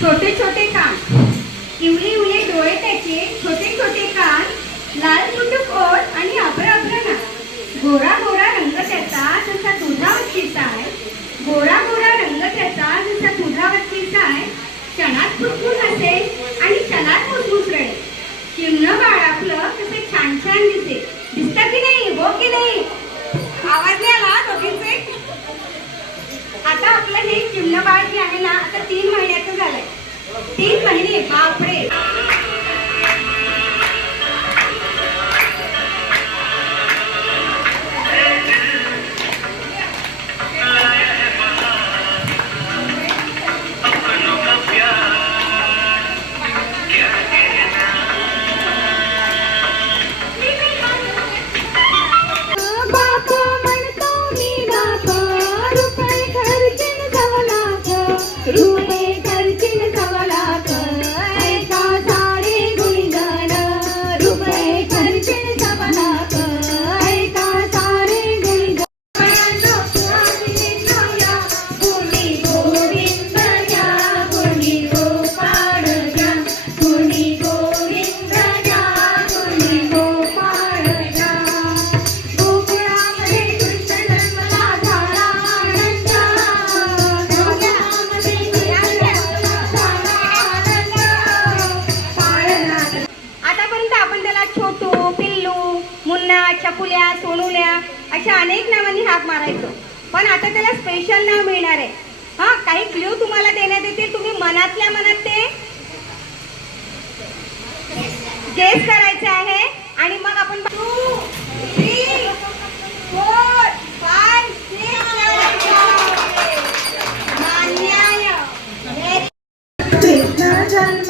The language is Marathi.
छोटे छोटे कान, इवले इवले डोळे त्याचे, छोटे छोटे कान, लाल कुटुक ओठ आणि अभ्र नाक. गोरा गोरा रंग त्याचा जसा दुधावरतीचा आहे, गोरा गोरा रंग त्याचा जसा दुधावरतीचा आहे. क्षणात फुसफुस असे आणि क्षणात फुसफुस रडे. चिमणं बाळ आपलं कसे छान छान दिसतं की नाही, हो की नाही? आवाज नाही आला दोघींचे? आता आपलं हे चिमणं बाळ जे आहे ना, आता 3 महिन्याचं झालंय. 3 महिने, बापरे. चकुल्या, सोनुल्या अशा अनेक नावांनी हाक मारायचो. पण आता त्याला स्पेशल नाव मिळणार आहे. हा, काही क्ल्यू तुम्हाला देण्यात येतील. तुम्ही मनातल्या मनात ते गेस करायचे आहे आणि मग आपण 2, 3, 4, 5, 6 कृष्ण जन्म